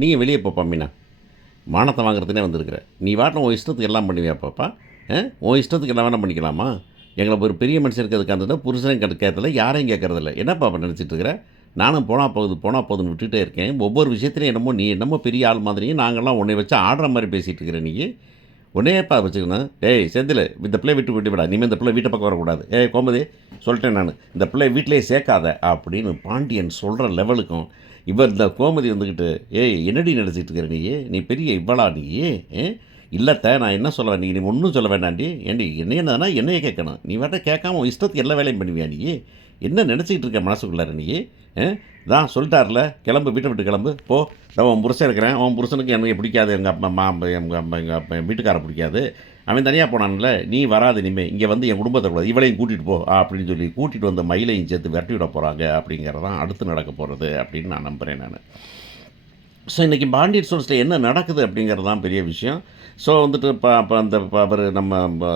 நீயும் வெளியே போப்பா மீனா. மானத்தை வாங்குறதுனே வந்திருக்கிற. நீ வாட்டில் உன் இஷ்டத்துக்கு எல்லாம் பண்ணுவியா பாப்பா? உன் இஷ்டத்துக்கு என்ன வேணால் பண்ணிக்கலாமா? எங்களை ஒரு பெரிய மனுஷன் இருக்கிறதுக்கு அந்த புருஷனையும் கேட்கறதில்ல, யாரையும் கேட்கறதில்ல. என்ன பாப்பா நினச்சிட்டு இருக்கிற? நானும் போனால் போகுதுன்னு விட்டுட்டே இருக்கேன். ஒவ்வொரு விஷயத்துலையும் என்னமோ நீ என்னமோ பெரிய ஆள் மாதிரியும் நாங்கள்லாம் உன்னை வச்சு ஆடுற மாதிரி பேசிகிட்டு இருக்கிற நீ. உன்னையேப்பா வச்சுக்கணும். ஏய் செந்தில், இந்த பிள்ளை விட்டு விட்டு விடா. இனிமேல் இந்த பிள்ளை வீட்டை பக்கம் வரக்கூடாது. ஏய் கோமதி, சொல்லிட்டேன் நான், இந்த பிள்ளை வீட்டிலேயே சேர்க்காத அப்படின்னு பாண்டியன் சொல்கிற லெவலுக்கும் இவர் இந்த கோமதி வந்துக்கிட்டு, ஏய் என்னடி நினச்சிட்டு இருக்கிற நீ? நீ பெரிய இவ்வளா நீ? இல்லத்த நான் என்ன சொல்ல நீ ஒன்றும் சொல்ல வேண்டாண்டி. ஏண்டி என்னன்னா என்னையே கேட்கணும். நீ வேட்ட கேட்காம உன் இஷ்டத்துக்கு எல்லா வேலையும் பண்ணுவியா நீ? என்ன நினச்சிக்கிட்டு இருக்க மனசுக்குள்ளார நீ? தான் சொல்லிட்டார்ல, கிளம்பு, வீட்டை விட்டு கிளம்பு போ. நான் உன் புருஷன் இருக்கிறேன், உன் புருஷனுக்கு எனக்கு பிடிக்காது, எங்கள் அப்பா அம்மா எங்கள் அப்பா வீட்டுக்காரை பிடிக்காது, அவன் தனியாக போனான்ல, நீ வராது இனிமேல் இங்கே வந்து என் குடும்பத்தை கூடாது, இவளையும் கூட்டிகிட்டு போ அப்படின்னு சொல்லி கூட்டிகிட்டு வந்த மயிலையும் சேர்த்து விரட்டி விட போகிறாங்க. அப்படிங்கிறதான் அடுத்து நடக்க போகிறது அப்படின்னு நான் நம்புகிறேன் நான். ஸோ இன்றைக்கி பாண்டியன் ஸ்டோர்ஸில் என்ன நடக்குது அப்படிங்கிறது தான் பெரிய விஷயம். ஸோ வந்துட்டு இப்போ அந்த அவர் நம்ம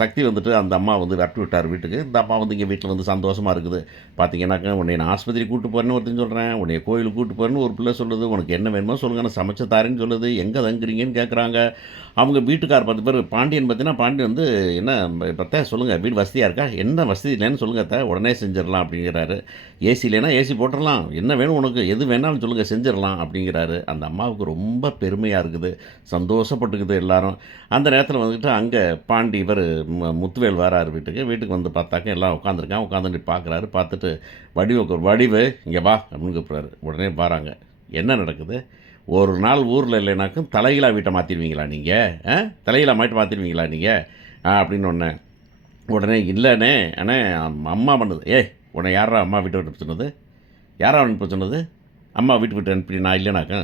சக்தி வந்துட்டு அந்த அம்மா வந்து விரட்டி விட்டார் வீட்டுக்கு. இந்த அம்மா வந்து இங்கே வீட்டில் வந்து சந்தோஷமாக இருக்குது. பார்த்தீங்கன்னாக்கா, உன்னை நான் ஆஸ்பத்திரி கூப்பிட்டு போகிறேன்னு ஒருத்தன் சொல்கிறேன், உன்னை கோயிலுக்கு கூப்பிட்டு போகிறேன்னு ஒரு பிள்ளை சொல்லுது, உனக்கு என்ன வேணுமோ சொல்லுங்க நான் சமைச்சு தாரேன்னு சொல்லுது, எங்கே தங்குறீங்கன்னு கேட்குறாங்க. அவங்க வீட்டுக்கார் 10 பேர். பாண்டியன் பார்த்தீங்கன்னா, பாண்டியன் வந்து என்ன பார்த்தா சொல்லுங்கள், வீடு வசதியாக இருக்கா, என்ன வசதி இல்லைன்னு சொல்லுங்கள் உடனே செஞ்சிடலாம் அப்படிங்கிறாரு. ஏசி இல்லைன்னா ஏசி போட்டுடலாம், என்ன வேணும் உனக்கு, எது வேணாலும் சொல்லுங்கள் செஞ்சிடலாம் அப்படிங்கிறாரு. அந்த அம்மாவுக்கு ரொம்ப பெருமையாக இருக்குது, சந்தோஷப்பட்டுக்குது எல்லாரும். அந்த நேரத்தில் வந்துட்டு அங்கே பாண்டி இவர் முத்துவேல் வராரு வீட்டுக்கு வந்து பார்த்தாக்க எல்லாம் உட்காந்துருக்கான். உட்காந்துட்டு பார்க்குறாரு. பார்த்துட்டு வடிவு இங்கே வா அப்படின்னு கூப்பிட்றாரு. உடனே பாராங்க. என்ன நடக்குது? ஒரு நாள் ஊரில் இல்லைனாக்கும் தலையிலாக வீட்டை மாற்றிடுவீங்களா நீங்கள்? தலையிலாக மாற்றிடுவீங்களா நீங்கள் அப்படின்னு உடனே இல்லைண்ணே அண்ணே அம்மா பண்ணுது. உன்னை யாரா அம்மா வீட்டை விட்டு சொன்னது? யாரா அனுப்ப சொன்னது? அம்மா வீட்டு விட்டு அனுப்பி நான் இல்லைனாக்கா?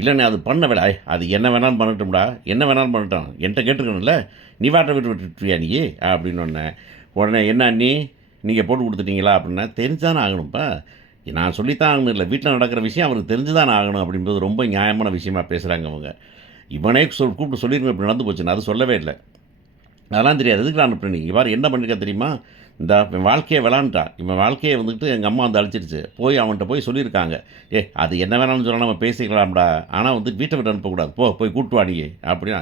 இல்லைண்ணே அது பண்ண வேலை, அது என்ன வேணாலும் பண்ணட்டும்டா, என்ன வேணாலும் பண்ணட்டும், என்கிட்ட கேட்டுருக்கணும்ல, நீ வாட்டை விட்டு விட்டுவியா நீ அப்படின்னு உடனே என்ன நீ நீங்கள் போட்டு கொடுத்துட்டீங்களா அப்படின்னா, தெரிஞ்சுதானே ஆகணும்ப்பா, நான் சொல்லித்தான் ஆகணும், இல்லை வீட்டில் நடக்கிற விஷயம் அவருக்கு தெரிஞ்சுதானே ஆகணும் அப்படின்றது ரொம்ப நியாயமான விஷயமா பேசுகிறாங்க அவங்க. இவனே கூப்பிட்டு சொல்லியிருக்கணும் இப்படி நடந்து போச்சுன்னு, அது சொல்லவே இல்லை. அதெல்லாம் தெரியாது, எதுக்கு நான் அனுப்புறேன்? இவ்வாறு என்ன பண்ணியிருக்கா தெரியுமா? இந்த இவன் வாழ்க்கையை விளாண்டுட்டான், இவன் வாழ்க்கையை வந்துட்டு எங்கள் அம்மா வந்து அழிச்சிருச்சு, அவன்கிட்ட போய் சொல்லியிருக்காங்க, அது என்ன வேணாம்னு சொன்னால் நம்ம பேசிக்கலாம்டா, ஆனால் வந்து வீட்டை விட்டு அனுப்பக்கூடாது, போய் கூட்டு வாடியே அப்படின்னா.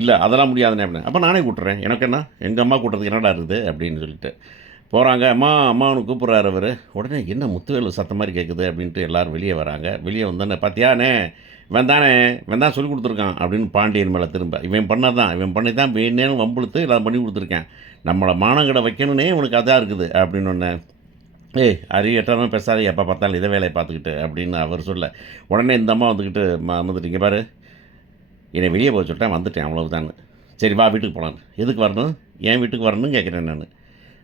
இல்லை அதெல்லாம் முடியாதுன்னு அப்படின்னு. அப்போ நானே கூட்டுறேன், எனக்கு என்ன, எங்கள் அம்மா கூட்டுறதுக்கு என்னடா இருக்குது அப்படின்னு சொல்லிட்டு போகிறாங்க. அம்மா அவனு கூப்பிட்றாரு அவர். உடனே என்ன முத்துவேல் சத்தம் மாதிரி கேட்குது அப்படின்ட்டு எல்லோரும் வெளியே வராங்க. வெளியே வந்தோடனே பார்த்தியானே, இவன் தான் சொல்லி கொடுத்துருக்கான் அப்படின்னு பாண்டியன் மேலே திரும்ப, இவன் பண்ணி தான் வேணேன்னு வம்புழுத்து எல்லாம் பண்ணி கொடுத்துருக்கேன், நம்மளை மானங்கடை வைக்கணுன்னே இவனுக்கு அதாக இருக்குது அப்படின்னு ஒன்று. அறியட்டாலும் பேசாத, எப்போ பார்த்தாலும் இதை வேலையை பார்த்துக்கிட்டு அப்படின்னு அவர் சொல்ல, உடனே இந்த அம்மா வந்துட்டு இங்கே பாரு, என்னை வெளியே போக சொல்லிட்டேன், வந்துட்டேன் அவ்வளவுதான். சரி வா வீட்டுக்கு போகலான்னு. எதுக்கு வரணும்? என் வீட்டுக்கு வரணும்னு கேட்குறேன் நான்.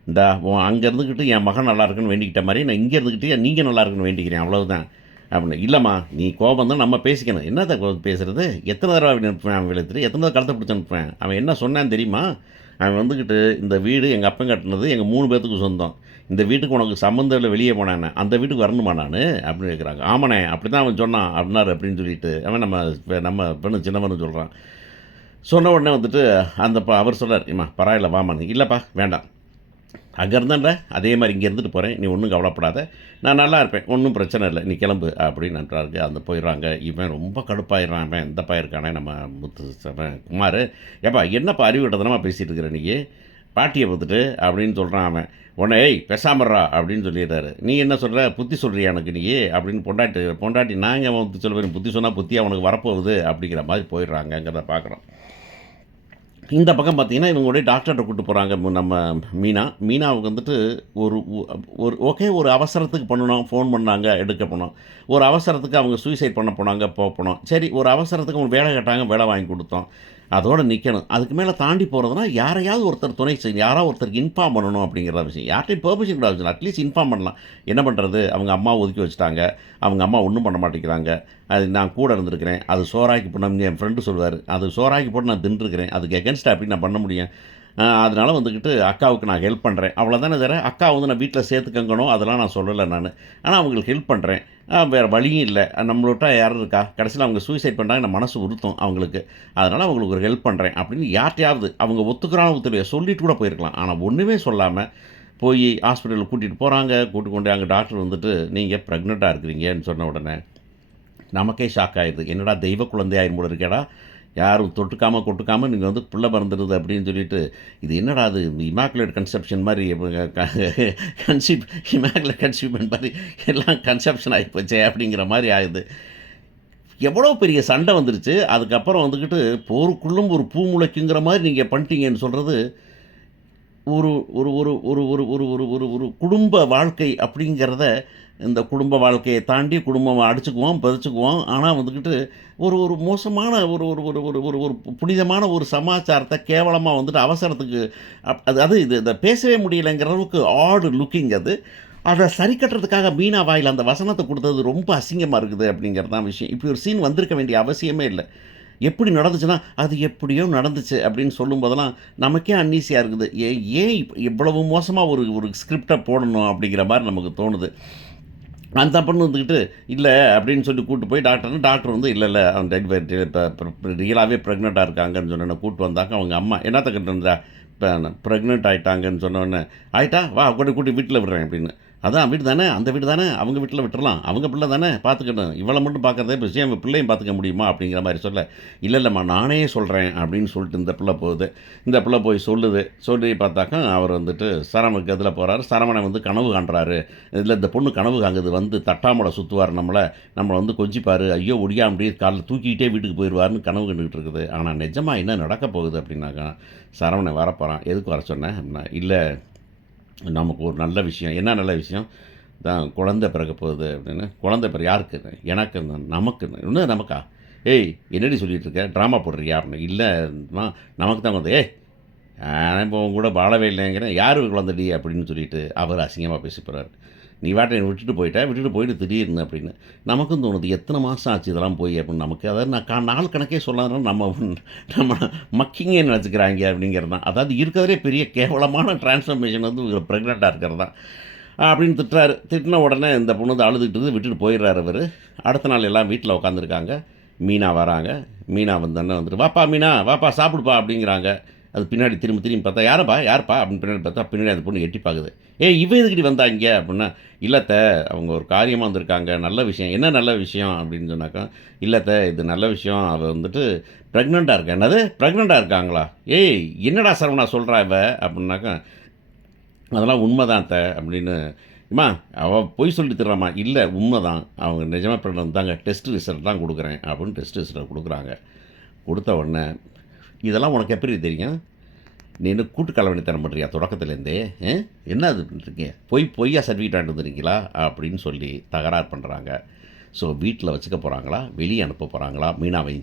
இந்த அங்கே இருந்துக்கிட்டு என் மகன் நல்லா இருக்குன்னு வேண்டிக்கிட்ட மாதிரி நான் இங்கே இருந்துக்கிட்டு நீங்கள் நல்லா இருக்குன்னு வேண்டிக்கிறேன் அவ்வளவுதான் அப்படின்னு. இல்லைம்மா நீ கோபம் தான், நம்ம பேசிக்கணும். என்னத்தை பேசுகிறது? எத்தனை தடவை அனுப்புவேன் அவன் விழுத்துட்டு, எத்தனை தடவை கழுத்தை பிடிச்சி அனுப்புவேன். அவன் என்ன சொன்னான்னு தெரியுமா? அவன் வந்துக்கிட்டு, இந்த வீடு எங்கள் அப்பன் கட்டினது எங்கள் 3 பேர்த்துக்கு சொந்தம், இந்த வீட்டுக்கு உனக்கு சம்மந்தம் இல்லை, வெளியே போனானே, அந்த வீட்டுக்கு வரணுமா நான் அப்படின்னு கேட்குறாங்க. ஆமாண்ணே அப்படி தான் அவன் சொன்னான் அப்படின்னாரு அப்படின்னு சொல்லிட்டு அவன் நம்ம பெண்ணு சின்னவனு சொல்கிறான். சொன்ன உடனே வந்துட்டு அந்த அவர் சொல்கிறார், இம்மா பரவாயில்ல வாமான்னு. இல்லைப்பா வேண்டாம், அங்கே இருந்தான்ல அதே மாதிரி இங்கே இருந்துட்டு போகிறேன், நீ ஒன்றும் கவலைப்படாத, நான் நல்லா இருப்பேன், ஒன்றும் பிரச்சனை இல்லை, நீ கிளம்பு அப்படின்னு நன்றாருக்கு. அந்த போயிடுறாங்க. இவன் ரொம்ப கடுப்பாயிடுறான். அவன் இந்த பயிருக்கானே நம்ம குமார், ஏப்பா என்னப்பா அறிவு விட்டதனமாக பேசிகிட்டு இருக்கிற நீ, பாட்டியை பார்த்துட்டு அப்படின்னு சொல்கிறான் அவன். உடனே பேசாமறா அப்படின்னு சொல்லிடுறாரு. நீ என்ன சொல்கிற, புத்தி சொல்கிறியா எனக்கு நீ அப்படின்னு பொண்டாட்டி நாங்கள் வந்து சொல்லுவேன், புத்தி சொன்னால் புத்தி அவனுக்கு வரப்போகுது அப்படிங்கிற மாதிரி போயிடுறாங்கங்கிறத பார்க்குறோம். இந்த பக்கம் பார்த்திங்கன்னா இவங்களுடைய டாக்டர்கிட்ட கூப்பிட்டு போகிறாங்க நம்ம மீனாவுக்கு வந்துட்டு ஒரு ஓகே ஒரு அவசரத்துக்கு பண்ணணும், ஃபோன் பண்ணாங்க எடுக்க போனோம், ஒரு அவசரத்துக்கு அவங்க சூசைட் பண்ண போனாங்க போனோம், சரி ஒரு அவசரத்துக்கு அவங்க வேலை கேட்டாங்க, வேலை வாங்கி கொடுத்தோம், அதோடு நிற்கணும். அதுக்கு மேலே தாண்டி போகிறதுனா யாரையாவது ஒருத்தர் துணை செய்யணும், யாராவது ஒருத்தருக்கு இன்ஃபார்ம் பண்ணணும் அப்படிங்கிற விஷயம். யார்ட்டையும் பெர்மிஷன் கூட அட்லீஸ்ட் இன்ஃபார்ம் பண்ணலாம். என்ன பண்ணுறது, அவங்க அம்மா ஒதுக்கி வச்சுட்டாங்க, அவங்க அம்மா ஒன்றும் பண்ண மாட்டேங்கிறாங்க, அது நான் கூட இருந்திருக்கிறேன், அது சோறாக்கி போடணும் என் ஃப்ரெண்டு சொல்லுவார், அது சோறாக்கி போட்டு நான் தின்றுருக்கிறேன், அதுக்கு எகென்ஸ்டாக அப்படி நான் பண்ண முடியும், அதனால் வந்துக்கிட்டு அக்காவுக்கு நான் ஹெல்ப் பண்ணுறேன் அவ்வளோதானே. தவிர அக்கா வந்து நான் வீட்டில் சேர்த்துக்கங்கணும் அதெல்லாம் நான் சொல்லலை நான், ஆனால் அவங்களுக்கு ஹெல்ப் பண்ணுறேன், வேறு வழியும் இல்லை, நம்மளோட்ட யாரும் இருக்கா, கடைசியில் அவங்க சூசைட் பண்ணுறாங்க, நம்ம மனசு உறுத்தும் அவங்களுக்கு, அதனால் அவங்களுக்கு ஒரு ஹெல்ப் பண்ணுறேன் அப்படின்னு யார்ட்டையாவது அவங்க ஒத்துக்கிறான ஒத்துழைய சொல்லிட்டு கூட போயிருக்கலாம். ஆனால் ஒன்றுமே சொல்லாமல் போய் ஹாஸ்பிட்டலில் கூட்டிகிட்டு போகிறாங்க. கூட்டிட்டு கொண்டு அங்கே டாக்டர் வந்துட்டு நீங்கள் ப்ரெக்னெண்ட்டாக இருக்கிறீங்கன்னு சொன்ன உடனே நமக்கே ஷாக் ஆயிடுது. என்னடா தெய்வ குழந்தையாயிரும் போல இருக்கேடா! யாரும் தொட்டுக்காம, கொட்டுக்காம நீங்க வந்து புள்ள பிறந்துருது அப்படின்னு சொல்லிட்டு, இது என்னடா இது இமாக்குலேட் கன்செப்ஷன் மாரி கன்சீவ் இமாக்குலேட் கன்சீவ்மென்ட் மாரி எல்லாம் கன்செப்ஷன் ஆயி போச்சே அப்படிங்கிற மாரி ஆகுது. எவ்வளோ பெரிய சண்டை வந்துருச்சு. அதுக்கப்புறம் வந்துக்கிட்டு போருக்குள்ளும் ஒரு பூ முளைக்குங்கிற மாரி நீங்க பண்ணிட்டீங்கன்னு சொல்றது, ஒரு ஒரு ஒரு ஒரு ஒரு ஒரு ஒரு ஒரு ஒரு குடும்ப வாழ்க்கை அப்படிங்கிறத, இந்த குடும்ப வாழ்க்கைய தாண்டி குடும்பம் அடிச்சுக்குவோம், பிதச்சுக்குவோம். ஆனா வந்துக்கிட்டு, ஒரு ஒரு மோசமான ஒரு ஒரு ஒரு ஒரு ஒரு ஒரு புனிதமான ஒரு சமாச்சாரத்த கேவலமா வந்துட்டு அவசரத்துக்கு அது அது இது இத பேசவே முடியலைங்கிற அளவுக்கு ஆட் லுக்கிங் அது. அத சரி கட்டுறதுக்காக மீனா வாயில அந்த வசனத்த குடுத்தது ரொம்ப அசிங்கமா இருக்குது அப்படிங்கிறது தான் விஷயம். இப்படி ஒரு சீன் வந்திருக்க வேண்டிய அவசியமே இல்ல. எப்படி நடந்துச்சுன்னா, "அது எப்படியோ நடந்துச்சு" அப்படின்னு சொல்லும்போதெல்லாம், நமக்கே அன்னீசியா இருக்குது. ஏன் இவ்வளவு மோசமா ஒரு ஒரு ஸ்கிரிப்ட்ட போடணும் அப்படிங்கிற மாரி நமக்கு தோணுது. அந்த பொண்ணு வந்துக்கிட்டு, "இல்ல" அப்படின்னு சொல்லி கூட்டு போய் டாக்டர் வந்து, "இல்ல, இல்ல அவங்க டெலிவரி ரியலாவே பிரெக்னன்ட்டா இருக்காங்கன்னு" சொன்னோனே கூட்டு வந்தாக்க, அவங்க அம்மா, "என்னத்த கட்டு வந்த? பிரெக்னன்ட் ஆயிட்டாங்கன்னு" சொன்னோனே, "ஆயிட்டா? வா கொண்டு கூட்டி வீட்ல விடுறேன்" அப்படின்னு. "அதான் வீடு தானே, அந்த வீடு தானே, அவங்க வீட்ல விட்டுறலாம். அவங்க பிள்ளை தானே பார்த்துக்கட்டும். இவள மட்டும் பார்க்கறதே பெருசு, அவ பிள்ளையும் பார்த்துக்க முடியுமா?" அப்படிங்கிற மாரி சொல்ல, "இல்ல, இல்லம்மா நானே சொல்றேன்" அப்படின்னு சொல்லிட்டு இந்த பிள்ளை போகுது. இந்த பிள்ளை போய் சொல்லுது. சொல்லி பார்த்தாக்கா, அவர் வந்துட்டு சரவணுக்கு எதில போறாரு. சரவணன் வந்து கனவு காண்றாரு. இதில இந்த பொண்ணு கனவு காங்குது. வந்து தட்டாமோட சுத்துவாரு நம்மள வந்து கொஞ்சிப்பாரு. ஐயோ! ஒடியாமுடி கால்ல தூக்கிக்கிட்டே வீட்டுக்கு போயிருவாருன்னு கனவு கண்டுகிட்டு இருக்குது. ஆனா நிஜமா என்ன நடக்க போகுது அப்படின்னாக்கா, சரவணன் வரப்போறான். "எதுக்கு வர சொன்ன?" அப்படின்னா, "இல்ல நமக்கு ஒரு நல்ல விஷயம்." "என்ன நல்ல விஷயம்?" "தான் குழந்தை பிறக்க போகுது." அப்படின்னு. "குழந்தை யாருக்கு?" "எனக்குன்னு." "நமக்குன்னு." "என்ன நமக்கா?" "ஏய் என்னடி சொல்லிட்டு இருக்க? ட்ராமா போடுறியா?" அப்படின்னு. "இல்லம்மா நமக்கு தான் குழந்தை." "ஏய் நான் இப்போ உன் கூட வாழவே இல்லைங்கிறேன். யாரு குழந்தடி?" அப்படின்னு சொல்லிட்டு அவர் அசிங்கமா பேச போறாரு. "நீ பாட்டுக்கு என்னை விட்டுட்டு போயிட்ட. விட்டுட்டு போயிட்டு திடீர்னு" அப்படின்னு. நமக்கும் தோணுது, எத்தனை மாசம் ஆச்சு இதெல்லாம் போய் அப்படின்னு நமக்கு. அதாவது நான் நாள் கணக்கே சொல்லாதனால நம்ம மக்கிங்கே நினச்சுக்கிறாங்க அப்படிங்கிறது தான். அதாவது இருக்கிறதுலே பெரிய கேவலமான டிரான்ஸ்ஃபர்மேஷன் வந்து பிரெக்னென்ட்டா இருக்கிறது தான். அப்படின்னு திட்டுறாரு. திட்டின உடனே இந்த பொண்ணு வந்து அழுதுகிட்டு விட்டுட்டு போயிடுறாரு அவரு. அடுத்த நாள் எல்லாம் வீட்ல உட்காந்துருக்காங்க. மீனா வராங்க. மீனா வந்தோன்னே வந்துட்டு, "வாப்பா மீனா, வாப்பா சாப்பிடுப்பா" அப்படிங்கிறாங்க. அது பின்னாடி திரும்பி திரும்பி பார்த்தா, "யாரப்பா? யாருப்பா?" அப்படின்னு பின்னாடி பார்த்தா, பின்னாடி அந்த பொண்ணு எட்டி பாக்குது. "ஏய் இவ எதுக்குடி வந்தா இங்க?" அப்படின்னா, "இல்ல அத்த, அவங்க ஒரு காரியமா வந்திருக்காங்க. நல்ல விஷயம்." "என்ன நல்ல விஷயம்?" அப்படின்னு சொன்னாக்கா, "இல்ல அத்த, இது நல்ல விஷயம். அவ வந்துட்டு பிரெக்னன்ட்டா இருக்கா." "என்னது? பிரெக்னன்ட்டா இருக்காங்களா?" "ஏய் என்னடா சரவணா சொல்றா இவ?" அப்படின்னாக்கா, "அதெல்லாம் உண்மதான் அத்த" அப்படின்னு. "எம்மா அவ பொய் சொல்லி திரிறாம்மா." "இல்ல உண்மதான். அவங்க நிஜமா பிரெக்னன்ட் தாங்க. டெஸ்ட் ரிசல்ட் தான் குடுக்குறேன்." அப்படின்னு டெஸ்ட் ரிசல்ட்ட குடுக்குறாங்க. குடுத்த உடனே, "இதெல்லாம் உனக்கு எப்படி தெரியும்? நீ என்ன கூட்டு களவாணித்தனம் பண்ணுறியா தொடக்கத்துலேருந்தே? என்ன இது பண்ணிருக்கீங்க? பொய்யா சர்டிஃபிகேட் வாங்கிட்டு வந்துருக்கீங்களா?" அப்படின்னு சொல்லி தகராறு பண்ணுறாங்க. ஸோ வீட்ல வச்சுக்க போகிறாங்களா? வெளிய அனுப்ப போகிறாங்களா மீனாவை?